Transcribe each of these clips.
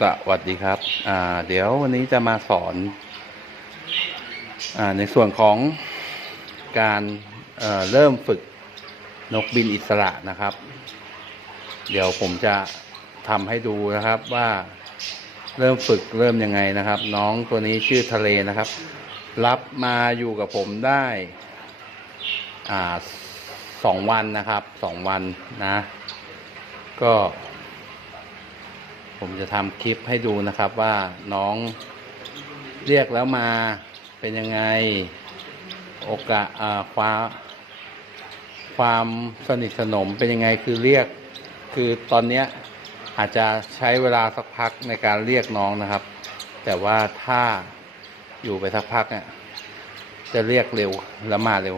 สวัสดีครับ อ่า เดี๋ยววันนี้จะมาสอน อ่า ในส่วนของการเอ่อเริ่มฝึกนกบินอิสระนะครับ เดี๋ยวผมจะทำให้ดูนะครับว่าเริ่มฝึกเริ่มยังไงนะครับ น้องตัวนี้ชื่อทะเลนะครับ รับมาอยู่กับผมได้ อ่าสองวันนะครับสองวันนะ ก็ ผมจะทำคลิปให้ดูนะครับว่าน้องเรียกแล้วมาเป็นยังไง โอกาสความความสนิทสนมเป็นยังไงคือเรียกคือตอนเนี้ยอาจจะใช้เวลาสักพักในการเรียกน้องนะครับ แต่ว่าถ้าอยู่ไปสักพักเนี่ยจะเรียกเร็วและมาเร็ว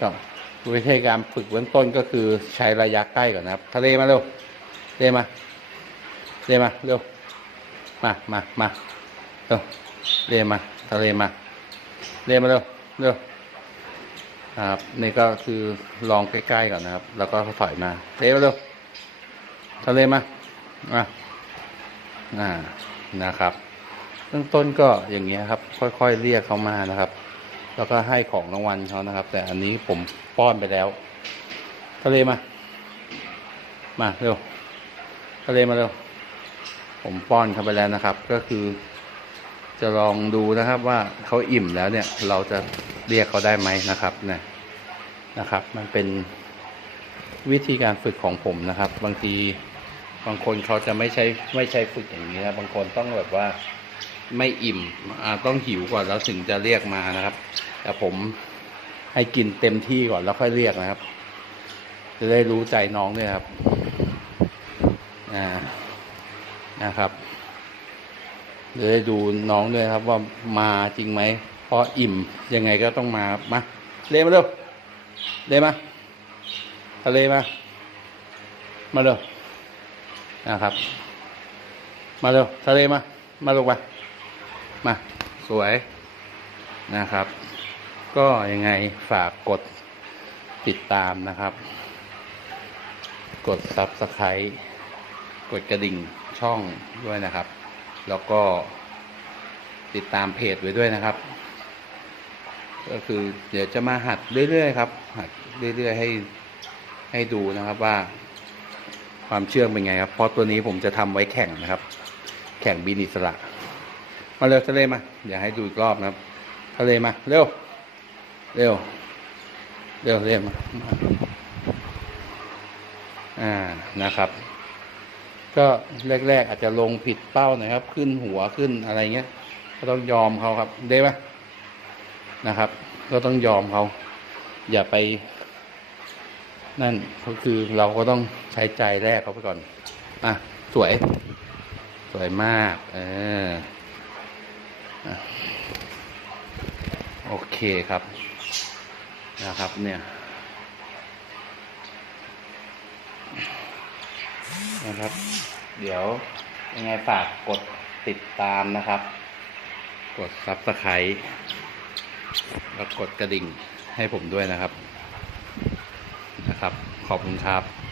ก็วิธีการฝึกเบื้องต้นก็คือใช้ระยะใกล้ก่อนนะครับ ทะเลมาเร็วทะเลมา เรมาเร็วมามามาเร็วเรมาทะเลมาเรมาเร็วเร็วครับนี่ก็คือลองใกล้ๆก่อนนะครับ แล้วก็ถอยมาเร็วเร็วทะเลมามาอ่านะครับเบื้องต้นก็อย่างเงี้ยครับ ค่อยๆเรียกเขามานะครับ แล้วก็ให้ของรางวัลเขานะครับ แต่อันนี้ผมป้อนไปแล้ว ทะเลมา มาเร็ว ทะเลมาเร็ว ผมป้อนเข้าไปแล้วนะครับ ก็คือ จะลองดูนะครับว่าเขาอิ่มแล้วเนี่ย เราจะเรียกเขาได้ไหมนะครับเนี่ยนะครับ มันเป็นวิธีการฝึกของผมนะครับ บางทีบางคนเขาจะไม่ใช้ไม่ใช้ฝึกอย่างนี้นะบางคนต้องแบบว่าไม่อิ่มต้องหิวก่อนแล้วถึงจะเรียกมานะครับ แต่ผมให้กินเต็มที่ก่อนแล้วค่อยเรียกนะครับ จะได้รู้ใจน้องด้วยครับ อ่า นะครับเดี๋ยวได้ดูน้องด้วยครับว่ามาจริงไหมเพราะอิ่มยังไงก็ต้องมามาเลมาเร็วเลมาทะเลมา มาเร็วนะครับ มาเร็วทะเลมา มาลงมามาสวยนะครับ ก็ยังไงฝากกดติดตามนะครับ กดซับสไครต์กดกระดิ่ง ช่องด้วยนะครับ แล้วก็ติดตามเพจไว้ด้วยนะครับ ก็คือเดี๋ยวจะมาหัดเรื่อยๆครับ หัดเรื่อยๆให้ให้ดูนะครับว่า ความเชื่องเป็นไงครับ เพราะตัวนี้ผมจะทำไว้แข่งนะครับ แข่งบินอิสระ มาเร็วทะเลมาเดี๋ยวให้ดูอีกรอบนะครับ ทะเลมาเร็ว เร็ว เร็วเร็วมาอ่านะครับ ก็แรก ๆ อาจจะลงผิดเป้าหน่อยครับ ขึ้นหัวขึ้นอะไรเงี้ย ก็ต้องยอมเขาครับ ได้ไหมนะครับ ก็ต้องยอมเขาอย่าไป นั่นก็คือเราก็ต้องใช้ใจแรกเขาไปก่อน อะ สวย สวยมาก เออโอเคครับ นะครับเนี่ย นะครับ เดี๋ยวยังไงฝากกดติดตามนะครับ กดซับสไครต์แล้วกดกระดิ่งให้ผมด้วยนะครับนะครับ ขอบคุณครับ